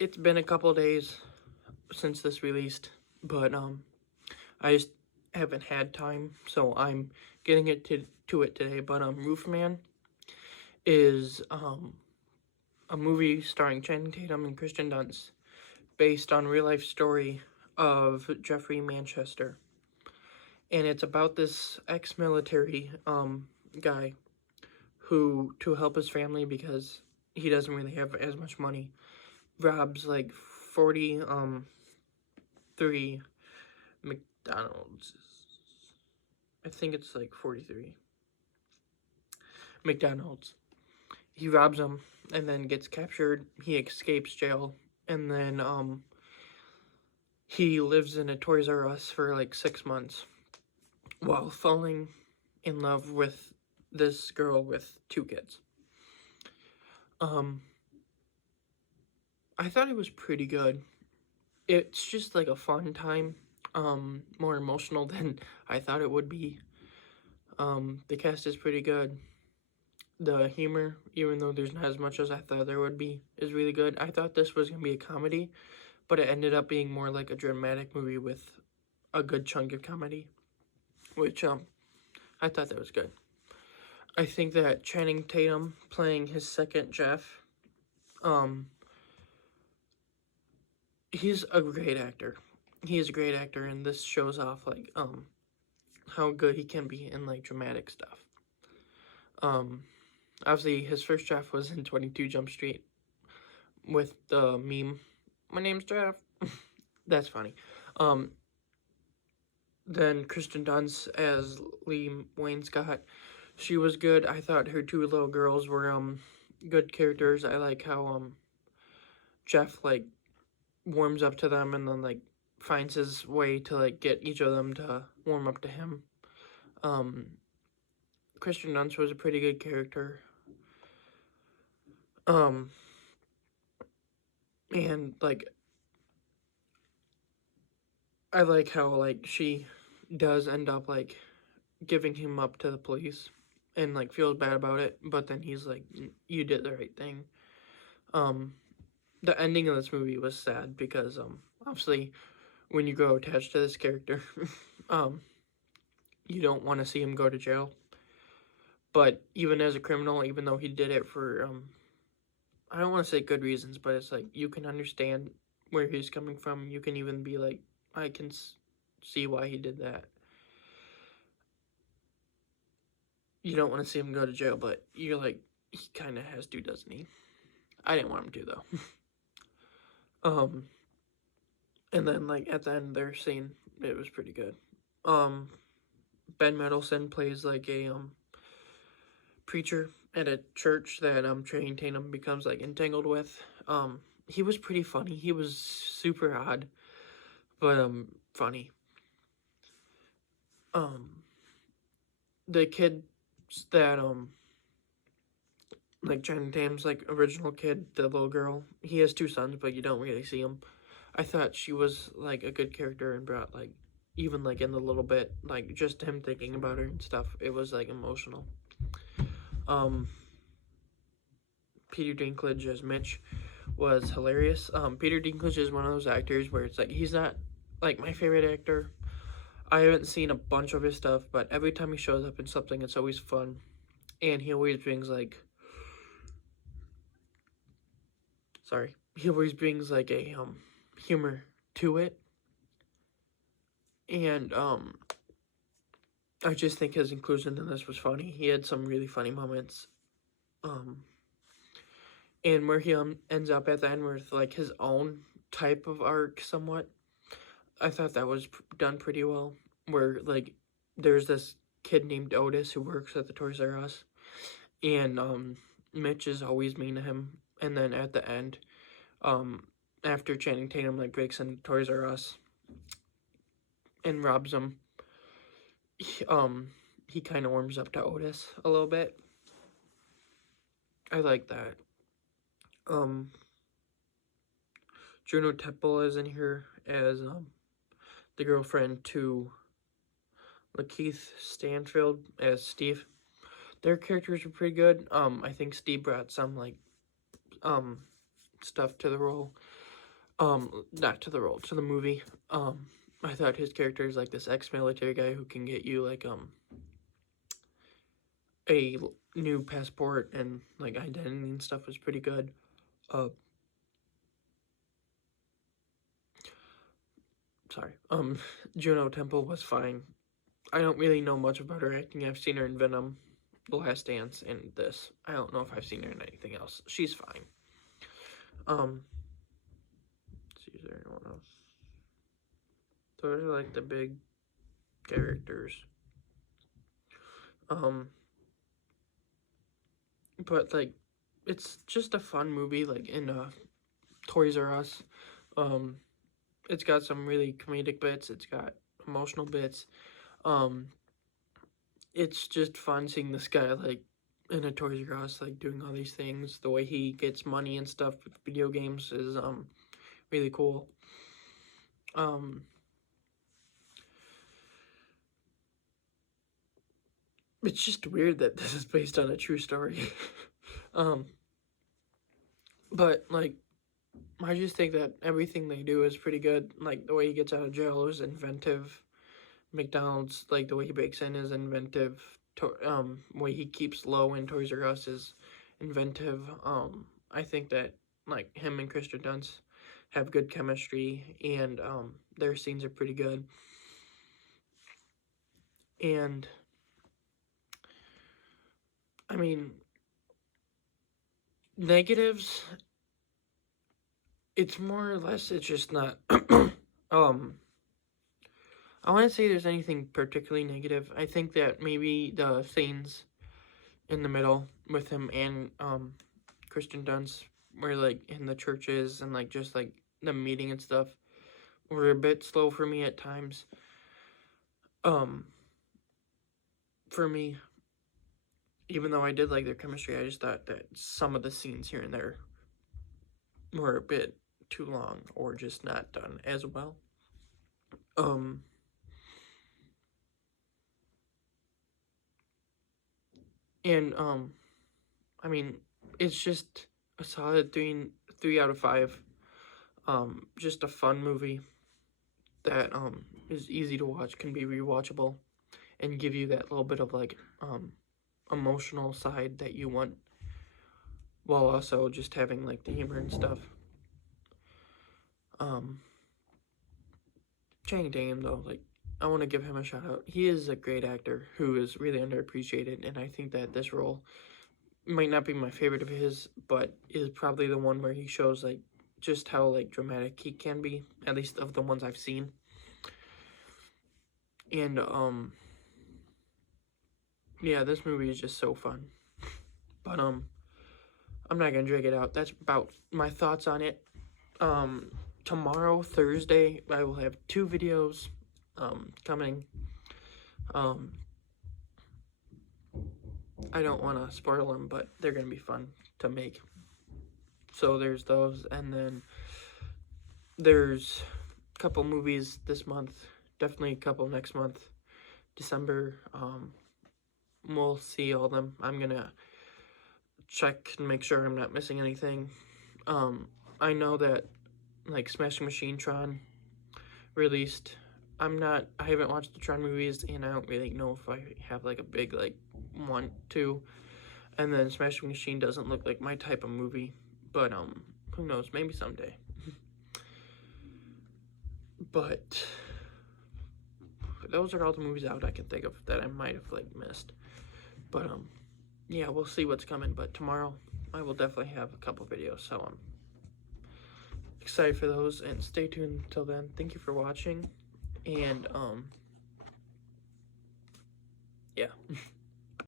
It's been a couple days since this released, but I just haven't had time, so I'm getting to it today. But Roofman is a movie starring Channing Tatum and Kristen Dunst, based on real life story of Jeffrey Manchester, and it's about this ex-military guy who, to help his family because he doesn't really have as much money, robs like 43 McDonald's. I think it's like 43 McDonald's. He robs them and then gets captured. He escapes jail, and then he lives in a Toys R Us for like 6 months while falling in love with this girl with 2 kids. I thought it was pretty good. It's just like a fun time, more emotional than I thought it would be. The cast is pretty good. The humor, even though there's not as much as I thought there would be, is really good. I thought this was going to be a comedy, but it ended up being more like a dramatic movie with a good chunk of comedy, which I thought that was good. I think that Channing Tatum playing his second Jeff, he's a great actor. He is a great actor, and this shows off like how good he can be in like dramatic stuff. Obviously his first Jeff was in 22 Jump Street with the meme, "My name's Jeff." That's funny. Then Kristen Dunst as Lee Wayne Scott, she was good. I thought her 2 little girls were good characters. I like how Jeff like warms up to them and then like finds his way to like get each of them to warm up to him. Kristen Dunst was a pretty good character. And like I like how like she does end up like giving him up to the police and like feels bad about it, but then he's like, "You did the right thing." The ending of this movie was sad because obviously when you grow attached to this character, you don't want to see him go to jail. But even as a criminal, even though he did it for I don't want to say good reasons, but it's like you can understand where he's coming from. You can even be like, I can see why he did that. You don't want to see him go to jail, but you're like, he kind of has to, doesn't he? I didn't want him to, though. And then, like, at the end of their scene, it was pretty good. Ben Mendelsohn plays, like, a, preacher at a church that, Channing Tatum becomes, like, entangled with. He was pretty funny. He was super odd, but, funny. The kid that, like, Channing Tatum's, like, original kid, the little girl, he has 2 sons, but you don't really see them. I thought she was, like, a good character and brought, like, even, like, in the little bit, like, just him thinking about her and stuff, it was, like, emotional. Peter Dinklage as Mitch was hilarious. Peter Dinklage is one of those actors where it's, like, he's not, like, my favorite actor. I haven't seen a bunch of his stuff, but every time he shows up in something, it's always fun. And he always brings, like, a, humor to it. And, I just think his inclusion in this was funny. He had some really funny moments. And where he ends up at the end with, like, his own type of arc somewhat, I thought that was done pretty well. Where, like, there's this kid named Otis who works at the Toys R Us, and, Mitch is always mean to him. And then at the end, after Channing Tatum, like, breaks into Toys R Us and robs him, he kind of warms up to Otis a little bit. I like that. Juno Temple is in here as the girlfriend to Lakeith Stanfield as Steve. Their characters were pretty good. I think Steve brought some like stuff to the role. Not to the role, to the movie. I thought his character is like this ex-military guy who can get you like a new passport and like identity and stuff was pretty good. Uh, sorry. Juno Temple was fine. I don't really know much about her acting. I've seen her in Venom, The Last Dance, and this. I don't know if I've seen her in anything else. She's fine. Let's see, is there anyone else? Those are like the big characters. But like, it's just a fun movie. Like in Toys R Us. It's got some really comedic bits. It's got emotional bits. It's just fun seeing this guy like in a Toys R Us, like doing all these things. The way he gets money and stuff with video games is really cool. It's just weird that this is based on a true story. But like, I just think that everything they do is pretty good. Like the way he gets out of jail is inventive. McDonald's, like the way he breaks in is inventive. Way he keeps low in Toys R Us is inventive. I think that like him and Kristen Dunst have good chemistry, and their scenes are pretty good. And I mean, negatives, it's more or less, it's just not I wouldn't say there's anything particularly negative. I think that maybe the scenes in the middle with him and Kristen Dunst were like in the churches and like just like the meeting and stuff were a bit slow for me at times. For me, even though I did like their chemistry, I just thought that some of the scenes here and there were a bit too long or just not done as well. And I mean, it's just a solid three out of 5. Just a fun movie that is easy to watch, can be rewatchable, and give you that little bit of like emotional side that you want, while also just having like the humor and stuff. Channing Tatum though, like I want to give him a shout out. He is a great actor who is really underappreciated, and I think that this role might not be my favorite of his, but is probably the one where he shows like just how like dramatic he can be, at least of the ones I've seen. And yeah, this movie is just so fun. But I'm not gonna drag it out. That's about my thoughts on it. Tomorrow, Thursday, I will have 2 videos coming. I don't want to spoil them, but they're gonna be fun to make. So there's those, and then there's a couple movies this month, definitely a couple next month, December. We'll see all of them. I'm gonna check and make sure I'm not missing anything. I know that like Smashing Machine Tron released. I haven't watched the Tron movies, and I don't really know if I have like a big like want to. And then Smashing Machine doesn't look like my type of movie, but who knows, maybe someday. But those are all the movies out I can think of that I might have like missed. But yeah, we'll see what's coming. But tomorrow I will definitely have a couple videos, so I'm excited for those, and stay tuned until then. Thank you for watching, and yeah.